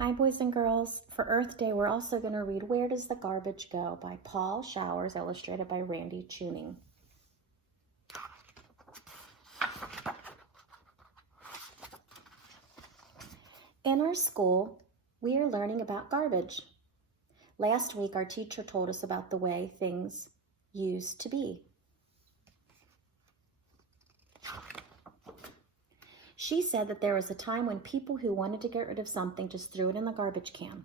Hi, boys and girls. For Earth Day, we're also going to read Where Does the Garbage Go by Paul Showers, illustrated by Randy Tuning. In our school, we are learning about garbage. Last week, our teacher told us about the way things used to be. She said that there was a time when people who wanted to get rid of something just threw it in the garbage can.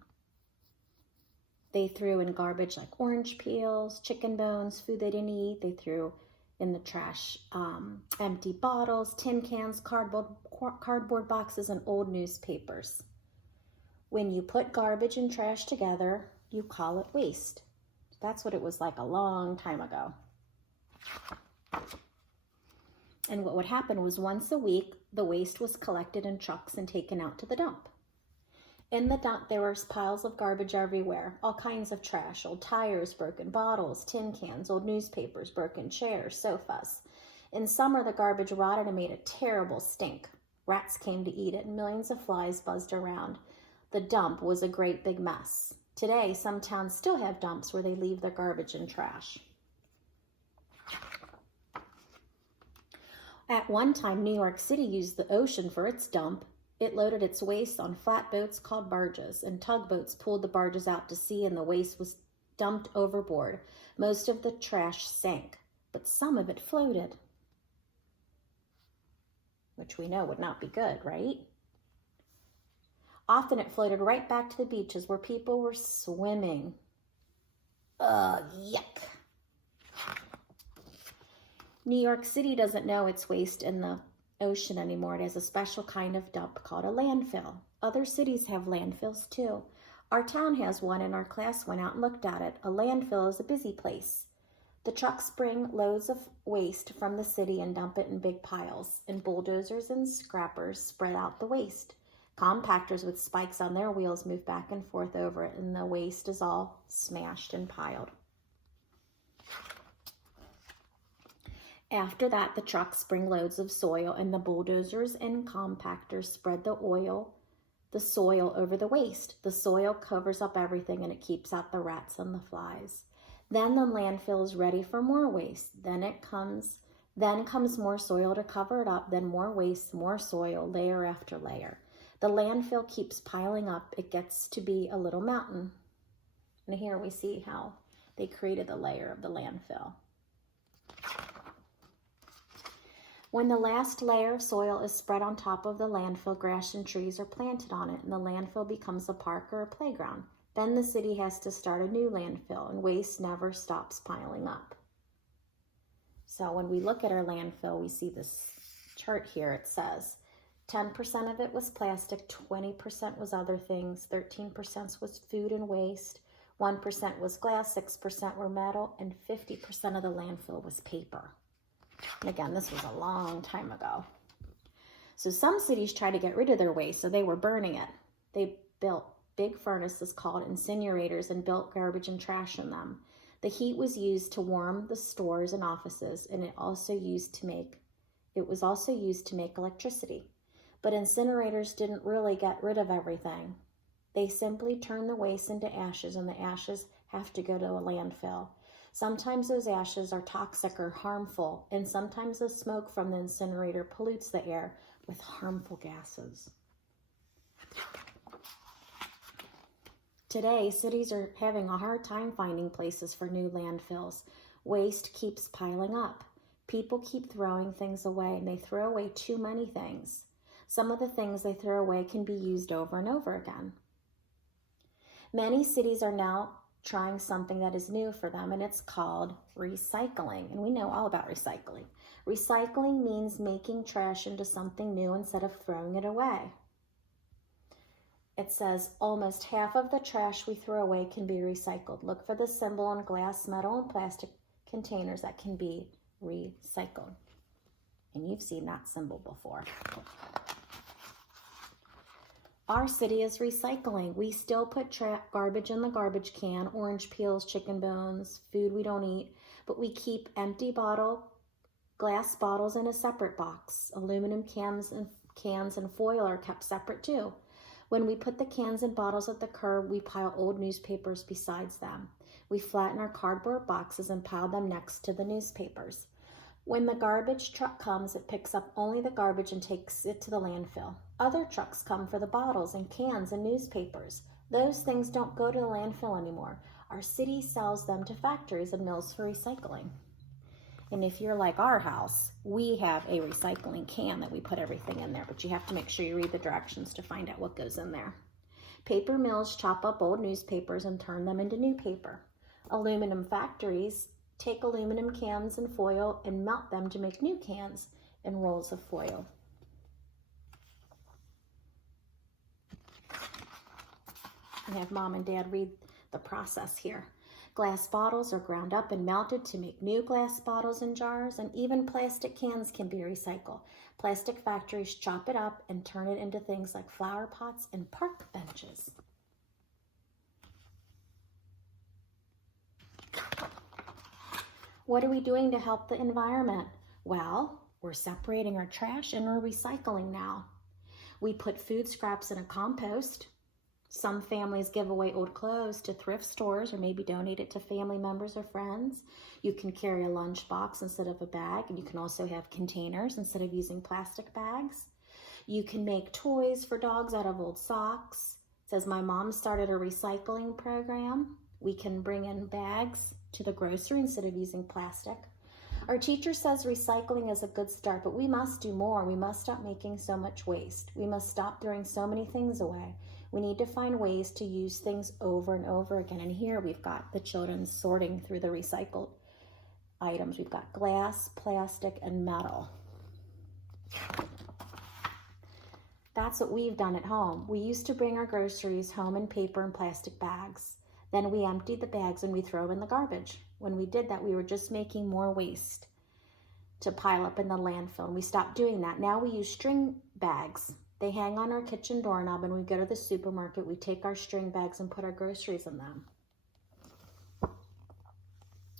They threw in garbage like orange peels, chicken bones, food they didn't eat. They threw in the trash empty bottles, tin cans, cardboard boxes, and old newspapers. When you put garbage and trash together, you call it waste. That's what it was like a long time ago. And what would happen was once a week, the waste was collected in trucks and taken out to the dump. In the dump, there were piles of garbage everywhere, all kinds of trash, old tires, broken bottles, tin cans, old newspapers, broken chairs, sofas. In summer, the garbage rotted and made a terrible stink. Rats came to eat it, and millions of flies buzzed around. The dump was a great big mess. Today, some towns still have dumps where they leave their garbage and trash. At one time, New York City used the ocean for its dump. It loaded its waste on flatboats called barges, and tugboats pulled the barges out to sea, and the waste was dumped overboard. Most of the trash sank, but some of it floated, which we know would not be good, right? Often it floated right back to the beaches where people were swimming. Ugh, yuck. New York City doesn't know its waste in the ocean anymore. It has a special kind of dump called a landfill. Other cities have landfills too. Our town has one, and our class went out and looked at it. A landfill is a busy place. The trucks bring loads of waste from the city and dump it in big piles, and bulldozers and scrappers spread out the waste. Compactors with spikes on their wheels move back and forth over it, and the waste is all smashed and piled. After that, the trucks bring loads of soil, and the bulldozers and compactors spread the soil over the waste. The soil covers up everything, and it keeps out the rats and the flies. Then the landfill is ready for more waste. Then comes more soil to cover it up, then more waste, more soil, layer after layer. The landfill keeps piling up. It gets to be a little mountain. And here we see how they created the layer of the landfill. When the last layer of soil is spread on top of the landfill, grass and trees are planted on it, and the landfill becomes a park or a playground. Then the city has to start a new landfill, and waste never stops piling up. So when we look at our landfill, we see this chart here. It says 10% of it was plastic, 20% was other things, 13% was food and waste, 1% was glass, 6% were metal, and 50% of the landfill was paper. And again, this was a long time ago. So some cities tried to get rid of their waste, so they were burning it. They built big furnaces called incinerators and built garbage and trash in them. The heat was used to warm the stores and offices, and it was also used to make electricity. But incinerators didn't really get rid of everything. They simply turn the waste into ashes, and the ashes have to go to a landfill. Sometimes those ashes are toxic or harmful, and sometimes the smoke from the incinerator pollutes the air with harmful gases. Today, cities are having a hard time finding places for new landfills. Waste keeps piling up. People keep throwing things away, and they throw away too many things. Some of the things they throw away can be used over and over again. Many cities are now trying something that is new for them, and it's called recycling. And we know all about recycling. Recycling means making trash into something new instead of throwing it away. It says almost half of the trash we throw away can be recycled. Look for the symbol on glass, metal, and plastic containers that can be recycled. And you've seen that symbol before. Our city is recycling. We still put garbage in the garbage can, orange peels, chicken bones, food we don't eat, but we keep empty glass bottles in a separate box. Aluminum cans and foil are kept separate too. When we put the cans and bottles at the curb, we pile old newspapers besides them. We flatten our cardboard boxes and pile them next to the newspapers. When the garbage truck comes, it picks up only the garbage and takes it to the landfill. Other trucks come for the bottles and cans and newspapers. Those things don't go to the landfill anymore. Our city sells them to factories and mills for recycling. And if you're like our house, we have a recycling can that we put everything in there, but you have to make sure you read the directions to find out what goes in there. Paper mills chop up old newspapers and turn them into new paper. Aluminum factories take aluminum cans and foil and melt them to make new cans and rolls of foil. I have Mom and Dad read the process here. Glass bottles are ground up and melted to make new glass bottles and jars, and even plastic cans can be recycled. Plastic factories chop it up and turn it into things like flower pots and park benches. What are we doing to help the environment? Well, we're separating our trash and we're recycling now. We put food scraps in a compost. Some families give away old clothes to thrift stores or maybe donate it to family members or friends. You can carry a lunch box instead of a bag, and you can also have containers instead of using plastic bags. You can make toys for dogs out of old socks. It says my mom started a recycling program. We can bring in bags to the grocery instead of using plastic. Our teacher says recycling is a good start, but we must do more. We must stop making so much waste. We must stop throwing so many things away. We need to find ways to use things over and over again. And here we've got the children sorting through the recycled items. We've got glass, plastic, and metal. That's what we've done at home. We used to bring our groceries home in paper and plastic bags. Then we emptied the bags and we throw in the garbage. When we did that, we were just making more waste to pile up in the landfill. And we stopped doing that. Now we use string bags. They hang on our kitchen doorknob, and we go to the supermarket. We take our string bags and put our groceries in them.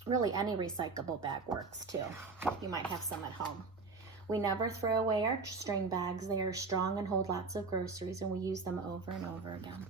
Really, any recyclable bag works too. You might have some at home. We never throw away our string bags. They are strong and hold lots of groceries, and we use them over and over again.